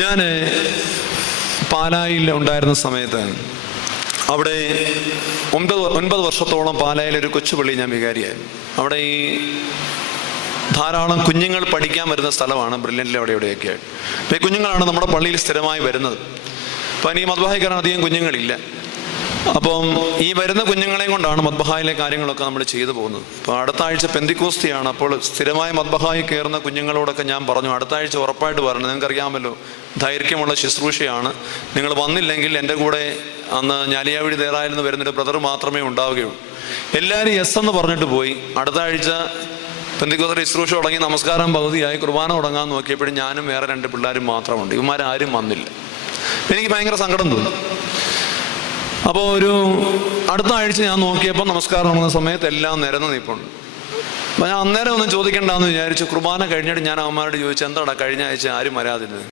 ഞാൻ പാലായിൽ ഉണ്ടായിരുന്ന സമയത്ത് അവിടെ ഒൻപത് ഒൻപത് വർഷത്തോളം പാലായിൽ ഒരു കൊച്ചുപള്ളി ഞാൻ വികാരിയായിരുന്നു. അവിടെ ഈ ധാരാളം കുഞ്ഞുങ്ങൾ പഠിക്കാൻ വരുന്ന സ്ഥലമാണ് ബ്രില്യന്റിലെ അവിടെ എവിടെയൊക്കെ ആയിട്ട്. അപ്പോൾ ഈ കുഞ്ഞുങ്ങളാണ് നമ്മുടെ പള്ളിയിൽ സ്ഥിരമായി വരുന്നത്. അപ്പം ഇനി മദ്ബഹായിക്കാരൻ അധികം കുഞ്ഞുങ്ങളില്ല. അപ്പം ഈ വരുന്ന കുഞ്ഞുങ്ങളെയും കൊണ്ടാണ് മദ്ബഹായിലെ കാര്യങ്ങളൊക്കെ നമ്മൾ ചെയ്തു പോകുന്നത്. അപ്പോൾ അടുത്ത ആഴ്ച പെന്തിക്കോസ്തിയാണ്. അപ്പോൾ സ്ഥിരമായി മദ്ബഹായി കയറുന്ന കുഞ്ഞുങ്ങളോടൊക്കെ ഞാൻ പറഞ്ഞു. അടുത്ത ആഴ്ച ഉറപ്പായിട്ട് പറഞ്ഞു നിങ്ങൾക്കറിയാമല്ലോ ദൈർഘ്യമുള്ള ശുശ്രൂഷയാണ്. നിങ്ങൾ വന്നില്ലെങ്കിൽ എന്റെ കൂടെ അന്ന് ഞാലിയാവഴി ദേറായിൽ നിന്ന് വരുന്നൊരു ബ്രദർ മാത്രമേ ഉണ്ടാവുകയുള്ളൂ. എല്ലാവരും എസ് എന്ന് പറഞ്ഞിട്ട് പോയി. അടുത്ത ആഴ്ച പെന്തിക്കോസ്തർ ശുശ്രൂഷ തുടങ്ങി നമസ്കാരം പകുതിയായി കുർബാന തുടങ്ങാൻ നോക്കിയപ്പോഴും ഞാനും വേറെ രണ്ട് പിള്ളേരും മാത്രമുണ്ട്. ഇവന്മാരാരും വന്നില്ല. എനിക്ക് ഭയങ്കര സങ്കടം തോന്നി. അപ്പോൾ ഒരു അടുത്ത ആഴ്ച ഞാൻ നോക്കിയപ്പോൾ നമസ്കാരം നടന്ന സമയത്ത് എല്ലാം നിരന്ന് നിൽപ്പുണ്ട് അപ്പോൾ ഞാൻ അന്നേരം ഒന്നും ചോദിക്കണ്ടെന്ന് വിചാരിച്ചു കുർബാന കഴിഞ്ഞിട്ട് ഞാൻ അവന്മാരോട് ചോദിച്ചു എന്താടാ കഴിഞ്ഞ ആഴ്ച ആരും വരാതിരുന്നത്?